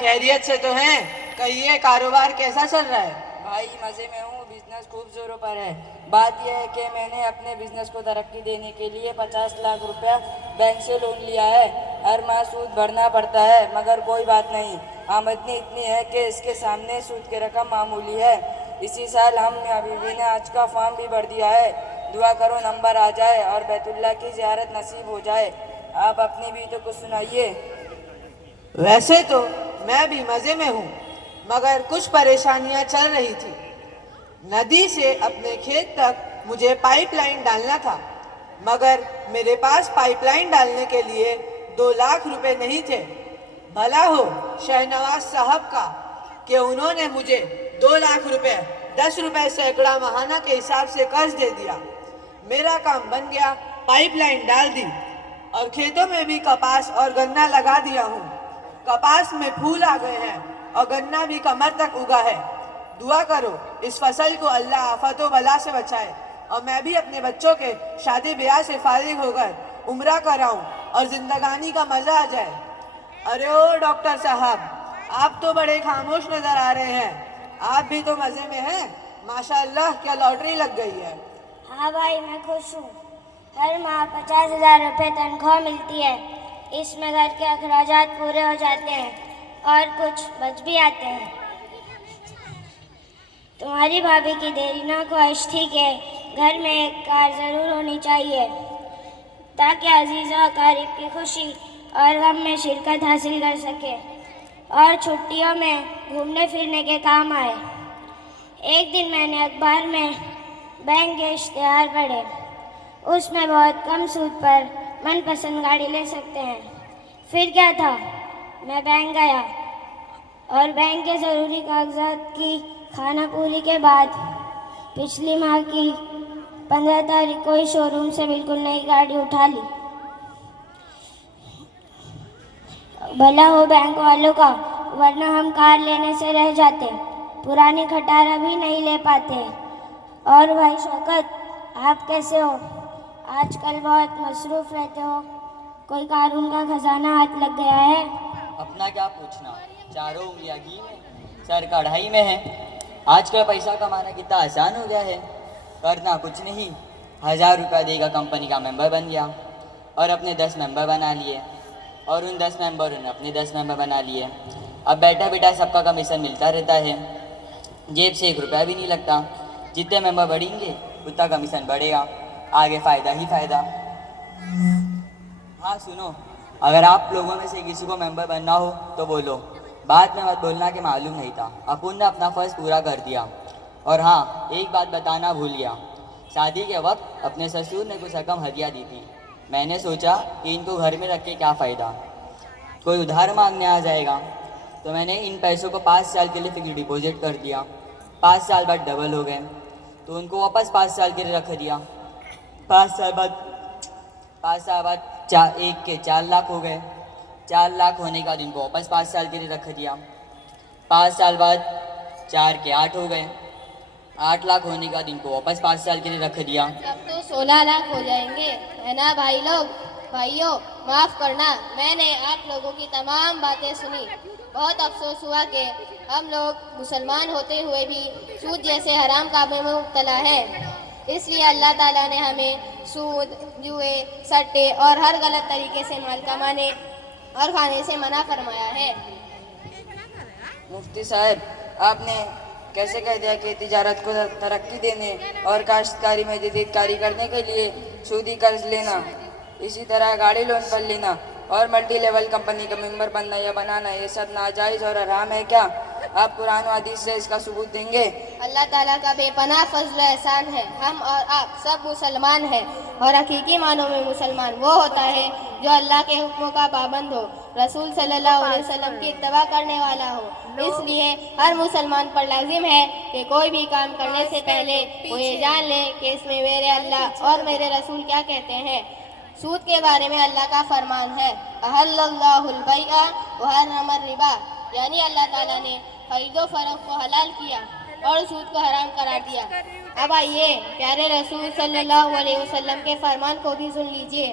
خیریت سے تو ہیں؟ کہیے کاروبار کیسا چل رہا ہے؟ بھائی مزے میں ہوں، بزنس خوب زوروں پر ہے۔ بات یہ ہے کہ میں نے اپنے بزنس کو ترقی دینے کے لیے 50 لاکھ روپیہ بینک سے لون لیا ہے۔ ہر ماہ سود بھرنا پڑتا ہے، مگر کوئی بات نہیں، آمدنی اتنی ہے کہ اس کے سامنے سود کی رقم معمولی ہے۔ اسی سال ہم میاں بیوی نے آج کا فارم بھی بھر دیا ہے۔ دعا کرو نمبر آ جائے اور بیت اللہ کی زیارت نصیب ہو جائے۔ آپ اپنی بھی تو کچھ سنائیے۔ ویسے تو میں بھی مزے میں ہوں، مگر کچھ پریشانیاں چل رہی تھی۔ ندی سے اپنے کھیت تک مجھے پائپ لائن ڈالنا تھا، مگر میرے پاس پائپ لائن ڈالنے کے لیے 2 لاکھ روپے نہیں تھے۔ بھلا ہو شہنواز صاحب کا کہ انہوں نے مجھے 2 لاکھ روپے 10 روپے سینکڑا ماہانہ کے حساب سے قرض دے دیا۔ میرا کام بن گیا، پائپ لائن ڈال دی اور کھیتوں میں بھی کپاس اور گنا لگا دیا ہوں۔ کپاس میں پھول آ گئے ہیں اور گنا بھی کمر تک اگا ہے۔ دعا کرو اس فصل کو اللہ آفت و بلا سے بچائے اور میں بھی اپنے بچوں کے شادی بیاہ سے فارغ ہو کر عمرہ کراؤں اور زندگانی کا مزہ آ جائے۔ ارے او ڈاکٹر صاحب، آپ تو بڑے خاموش نظر آ رہے ہیں، آپ بھی تو مزے میں ہیں۔ ماشاءاللہ کیا لاٹری لگ گئی ہے۔ ہاں بھائی میں خوش ہوں، ہر ماہ 50,000 روپے تنخواہ ملتی ہے، اس میں گھر کے اخراجات پورے ہو جاتے ہیں اور کچھ بچ بھی آتے ہیں۔ تمہاری بھابھی کی دیرینہ خواہش تھی کہ گھر میں ایک کار ضرور ہونی چاہیے تاکہ عزیز و اقارب کی خوشی اور غم میں شرکت حاصل کر سکے اور چھٹیوں میں گھومنے پھرنے کے کام آئے۔ ایک دن میں نے اخبار میں بینک کے اشتہار پڑھے، اس میں بہت کم سود پر من پسند گاڑی لے سکتے ہیں۔ پھر کیا تھا، میں بینک گیا اور بینک کے ضروری کاغذات کی خانہ پوری کے بعد پچھلی ماہ کی 15 تاریخ کو ہی شو روم سے بالکل نئی گاڑی اٹھا لی۔ بھلا ہو بینک والوں کا، ورنہ ہم کار لینے سے رہ جاتے، پرانی کھٹارا بھی نہیں لے پاتے۔ اور بھائی شوکت، آپ کیسے ہو؟ آج کل بہت مصروف رہتے ہو، کوئی قارون کا خزانہ ہاتھ لگ گیا ہے؟ اپنا کیا پوچھنا، چاروں انگلیاں گھی میں، سر کڑھائی میں ہے۔ آج کل پیسہ کمانا کتنا آسان ہو گیا ہے، کرنا کچھ نہیں، 1000 روپیہ دے گا کمپنی کا ممبر بن گیا اور اپنے 10 ممبر بنا لیے اور ان 10 ممبروں نے اپنے 10 ممبر بنا لیے۔ اب بیٹھا بیٹھا سب کا کمیشن ملتا رہتا ہے، جیب سے 1 روپیہ بھی نہیں لگتا۔ جتنے ممبر بڑھیں گے اتنا کمیشن بڑھے گا، آگے فائدہ ہی فائدہ۔ ہاں سنو، اگر آپ لوگوں میں سے کسی کو ممبر بننا ہو تو بولو، بعد میں مت بولنا کہ معلوم نہیں تھا، اپن نے اپنا فرض پورا کر دیا۔ اور ہاں ایک بات بتانا بھول گیا، شادی کے وقت اپنے سسور نے کچھ رقم ہدیہ دی تھی۔ میں نے سوچا کہ ان کو گھر میں رکھ کے کیا فائدہ، کوئی ادھار مانگنے آ جائے گا، تو میں نے ان پیسوں کو 5 سال کے لیے فکس ڈپوزٹ کر دیا۔ 5 سال بعد ڈبل ہو گئے تو ان کو واپس 5 سال کے لیے رکھ دیا۔ 5 سال بعد 1 کے 4 لاکھ ہو گئے، 4 لاکھ ہونے کے بعد ان کو واپس 5 سال کے لیے رکھ دیا۔ 5 سال بعد 4 کے 8 ہو گئے، 8 لاکھ ہونے کے بعد ان کو واپس 5 سال کے لیے رکھ دیا۔ اب تو 16 لاکھ ہو جائیں گے، ہے نا بھائی لوگ؟ بھائیوں معاف کرنا، میں نے آپ لوگوں کی تمام باتیں سنی، بہت افسوس ہوا کہ ہم لوگ مسلمان ہوتے ہوئے بھی سود جیسے حرام کاموں میں مبتلا ہیں۔ اس لیے اللہ تعالیٰ نے ہمیں سود، جوئے، سٹے اور ہر غلط طریقے سے مال کمانے اور کھانے سے منع فرمایا ہے۔ مفتی صاحب، آپ نے کیسے کہہ دیا کہ تجارت کو ترقی دینے اور کاشتکاری میں جدید کاری کرنے کے لیے سودی قرض لینا، اسی طرح گاڑی لون پر لینا اور ملٹی لیول کمپنی کا ممبر بننا یا بنانا، یہ سب ناجائز اور حرام ہے کیا؟ آپ قرآن و حدیث سے اس کا ثبوت دیں گے؟ اللہ تعالیٰ کا بے پناہ فضل و احسان ہے، ہم اور آپ سب مسلمان ہیں، اور حقیقی معنوں میں مسلمان وہ ہوتا ہے جو اللہ کے حکموں کا پابند ہو، رسول صلی اللہ علیہ وسلم کی اتباع کرنے والا ہو۔ اس لیے ہر مسلمان پر لازم ہے کہ کوئی بھی کام کرنے سے پہلے وہ یہ جان لے کہ اس میں میرے اللہ اور میرے رسول کیا کہتے ہیں۔ سود کے بارے میں اللہ کا فرمان ہے، احل اللہ البیع وحرم الربا، یعنی اللہ تعالیٰ نے خرید و فروخت کو حلال کیا اور سود کو حرام قرار دیا۔ اب آئیے پیارے رسول صلی اللہ علیہ وسلم کے فرمان کو بھی سن لیجئے۔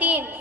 3,